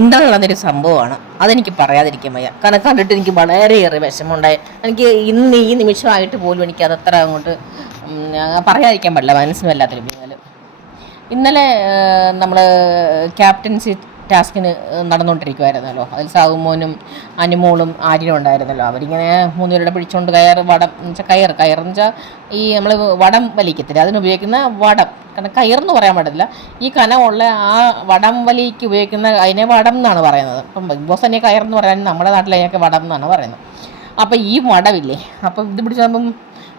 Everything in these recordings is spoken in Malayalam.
എന്താണെന്നൊരു സംഭവമാണ്. അതെനിക്ക് പറയാതിരിക്കാൻ വയ്യ. കാരണം കണ്ടിട്ട് എനിക്ക് വളരെയേറെ വിഷമമുണ്ടായി. എനിക്ക് ഇന്ന് ഈ നിമിഷമായിട്ട് പോലും എനിക്ക് അതത്ര അങ്ങോട്ട് പറയാതിരിക്കാൻ പാടില്ല. മനസ്സിന് വല്ലാത്തൊരു വിങ്ങൽ. ഇന്നലെ നമ്മൾ ക്യാപ്റ്റൻസി ടാസ്കിന് നടന്നുകൊണ്ടിരിക്കുമായിരുന്നല്ലോ. അതിൽ സാവുമോനും അനുമോളും ആര്യനും ഉണ്ടായിരുന്നല്ലോ. അവരിങ്ങനെ മൂന്നുപേരുടെ പിടിച്ചുകൊണ്ട് വടം എന്ന് വെച്ചാൽ കയറെന്ന് വെച്ചാൽ ഈ നമ്മൾ വടം വലിക്കത്തില്ല, അതിനുപയോഗിക്കുന്ന വടം. കാരണം കയറെന്ന് പറയാൻ പാടില്ല, ഈ കനമുള്ള ആ വടം വലിക്ക് ഉപയോഗിക്കുന്ന അതിനെ വടം എന്നാണ് പറയുന്നത്. ഇപ്പം ബിഗ് ബോസ് തന്നെ കയറെന്ന് പറയാൻ നമ്മുടെ നാട്ടിൽ അതിനൊക്കെ വടം എന്നാണ് പറയുന്നത്. അപ്പോൾ ഈ വടമില്ലേ, അപ്പം ഇത് പിടിച്ചപ്പം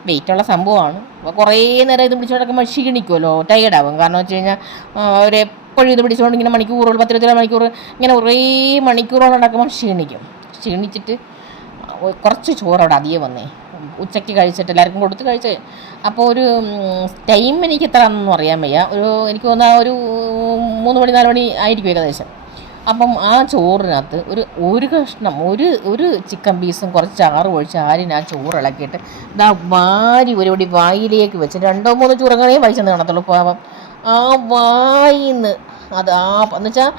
വെയിറ്റുള്ള സംഭവമാണ്. അപ്പോൾ കുറേ നേരം ഇത് പിടിച്ചുകൊണ്ടൊക്കെ ക്ഷീണിക്കുമല്ലോ, ടയേർഡാകും. കാരണം വെച്ച് കഴിഞ്ഞാൽ അവരെപ്പോഴും ഇത് പിടിച്ചുകൊണ്ട് ഇങ്ങനെ മണിക്കൂറുകൾ 10-20 മണിക്കൂർ ഇങ്ങനെ കുറേ മണിക്കൂറുകൾ നടക്കുമ്പോൾ ക്ഷീണിച്ചിട്ട് കുറച്ച് ചോറ് അവിടെ അധികം വന്നേ. ഉച്ചയ്ക്ക് കഴിച്ചിട്ട് എല്ലാവർക്കും കൊടുത്ത് കഴിച്ച്. അപ്പോൾ ഒരു ടൈം എനിക്ക് എത്ര ആണെന്നൊന്നും അറിയാൻ വയ്യ. എനിക്ക് തോന്നുന്ന ഒരു 3 മണി 4 മണി ആയിരിക്കും ഏകദേശം. അപ്പം ആ ചോറിനകത്ത് ഒരു കഷ്ണം ഒരു ചിക്കൻ പീസും കുറച്ച് ചാറ് ഒഴിച്ച് ആ ചോറ് ഇളക്കിയിട്ട് ഇതാ ഒരു പൊടി വായിലേക്ക് വെച്ച് 2-3 ചുറങ്ങണേ വായിച്ചെന്ന് കാണത്തുള്ളൂ പാവം. ആ വായിന്ന് അത് എന്ന് വെച്ചാൽ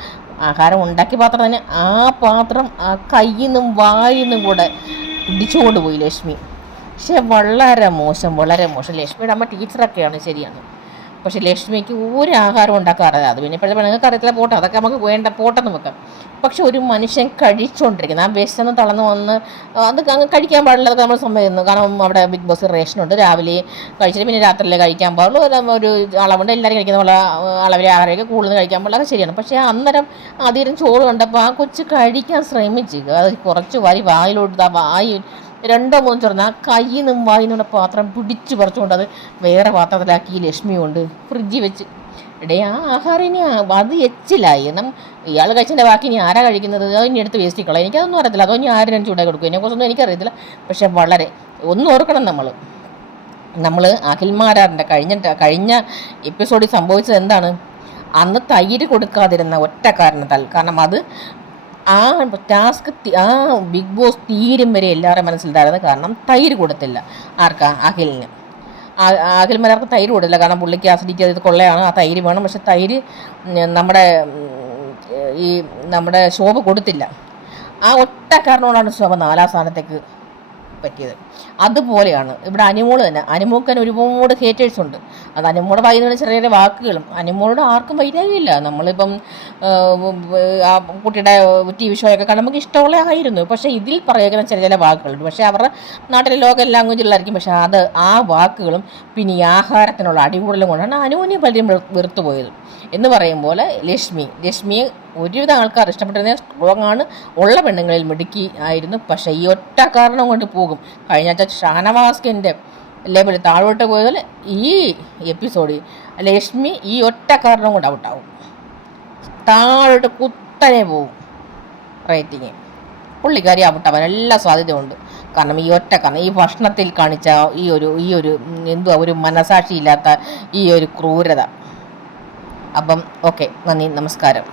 ആഹാരം ഉണ്ടാക്കിയ പാത്രം തന്നെ, ആ പാത്രം ആ കയ്യിൽ നിന്നും വായിൽ നിന്നും കൂടെ പിടിച്ചുകൊണ്ട് പോയി ലക്ഷ്മി. പക്ഷെ വളരെ മോശം. ലക്ഷ്മിയുടെ അമ്മ ടീച്ചറൊക്കെയാണ്, ശരിയാണ്. പക്ഷെ ലക്ഷ്മിക്ക് ഒരു ആഹാരം ഉണ്ടാക്കാറില്ല. അത് പിന്നെ ഇപ്പോഴത്തെ പെണ്ണുങ്ങൾക്ക് അറിയത്തില്ല, പോട്ടെ, അതൊക്കെ നമുക്ക് പോട്ടെന്ന് വെക്കാം. പക്ഷെ ഒരു മനുഷ്യൻ കഴിച്ചുകൊണ്ടിരിക്കുന്നത്, ആ വിശന്ന് തളർന്ന് വന്ന് അത് അങ്ങ് കഴിക്കാൻ പാടില്ല, അതൊക്കെ നമ്മൾ സമ്മതിക്കുന്നു. കാരണം അവിടെ ബിഗ് ബോസ് റേഷനുണ്ട്, രാവിലെ കഴിച്ചിട്ട് പിന്നെ രാത്രിയിലേ കഴിക്കാൻ പാടുള്ളൂ. ഒരു അളവുണ്ട്, എല്ലാവരും കഴിക്കുന്ന പോലെ അളവിലെ ആഹാരമൊക്കെ കൂടുതൽ കഴിക്കാൻ പാടില്ല, അതൊക്കെ ശരിയാണ്. പക്ഷേ അന്നേരം അധികം ചോറ് കണ്ടപ്പോൾ ആ കൊച്ച് കഴിക്കാൻ ശ്രമിച്ചു. അത് കുറച്ച് വായിലോട്ട് വായി 2-3 ചൊറന്ന് ആ കയ്യിൽ നിന്നും വായിന്നുള്ള പാത്രം പിടിച്ച് പറിച്ചുകൊണ്ട് അത് വേറെ പാത്രത്തിലാക്കി ലക്ഷ്മി കൊണ്ട് ഫ്രിഡ്ജിൽ വെച്ച്. ആ ആഹാരം ഇനി അത് എച്ചിലായി. ഇയാൾ കഴിച്ചതിൻ്റെ ബാക്കി ഇനി ആരാ കഴിക്കുന്നത്? അതോ ഇനി എടുത്ത് വേസ്റ്റ് കളയാം, എനിക്കതൊന്നും അറിയത്തില്ല. അതോ ഇനി ആരും ചൂടായി കൊടുക്കും, ഇതിനെക്കുറിച്ചൊന്നും എനിക്കറിയത്തില്ല. പക്ഷെ വളരെ ഒന്നും ഓർക്കണം, നമ്മൾ അഖിൽമാരാറിൻ്റെ കഴിഞ്ഞ എപ്പിസോഡിൽ സംഭവിച്ചത് എന്താണ്? അന്ന് തൈര് കൊടുക്കാതിരുന്ന ഒറ്റ കാരണത്താൽ. കാരണം അത് ആ ടാസ്ക് ബിഗ് ബോസ് തീരും വരെ എല്ലാവരുടെയും മനസ്സിലുണ്ടായിരുന്നു. കാരണം തൈര് കൊടുത്തില്ല. ആർക്കാ? അഖിലിന്. അഖിൽമാർക്ക് തൈര് കൊടുത്തില്ല. കാരണം പുള്ളിക്ക് ആസിഡിറ്റി അത് കൊള്ളയാണ്, ആ തൈര് വേണം. പക്ഷെ തൈര് നമ്മുടെ ശോഭ കൊടുത്തില്ല. ആ ഒറ്റ കാരണമാണ് ശോഭ 4-ാം സ്ഥാനത്തേക്ക് പറ്റിയത്. അതുപോലെയാണ് ഇവിടെ അനുമോള് തന്നെ. അനുമോക്കൻ ഒരുപാട് ഹേറ്റേഴ്സ് ഉണ്ട്. അത് അനുമോളുടെ വായിന്ന് ചെറിയ ചെറിയ വാക്കുകളും. അനുമോളോട് ആർക്കും വൈരാഗ്യമില്ല. നമ്മളിപ്പം ആ കുട്ടിയുടെ TV ഷോയൊക്കെ കാണാൻ നമുക്ക് ഇഷ്ടമുള്ള ആയിരുന്നു. പക്ഷേ ഇതിൽ പറയുന്ന ചില വാക്കുകളുണ്ട്. പക്ഷേ അവരുടെ നാട്ടിലെ ലോക്കൽ ലാംഗ്വേജിലായിരിക്കും. പക്ഷേ ആ വാക്കുകളും പിന്നെ ഈ ആഹാരത്തിനുള്ള അടികൂടലും കൊണ്ടാണ് അനുവിനെ പലരും വെറുത്തുപോയത്. എന്ന് പറയുമ്പോൾ ലക്ഷ്മിയെ ഒരുവിധം ആൾക്കാർ ഇഷ്ടപ്പെട്ടിരുന്ന സ്ട്രോങ് ആണ്, ഉള്ള പെണ്ണുങ്ങളിൽ മിടുക്കി ആയിരുന്നു. പക്ഷേ ഈ ഒറ്റ കാരണം കൊണ്ട് പോകും. കഴിഞ്ഞ ആഴ്ച ഷാനവാസ്കിൻ്റെ ലെവൽ താഴോട്ട് പോയതുപോലെ ഈ എപ്പിസോഡിൽ ലക്ഷ്മി ഈ ഒറ്റ കാരണം കൊണ്ട് ഔട്ടാവും. താഴോട്ട് കുത്തനെ പോവും റേറ്റിങ്. പുള്ളിക്കാരി ഔട്ടാവാൻ എല്ലാ സാധ്യതയുണ്ട്. കാരണം ഈ ഒറ്റ കാരണം, ഈ ഭക്ഷണത്തിൽ കാണിച്ച ഈ ഒരു എന്തുവാ ഒരു മനസാക്ഷിയില്ലാത്ത ഈ ഒരു ക്രൂരത. അപ്പം ഓക്കെ, നന്ദി, നമസ്കാരം.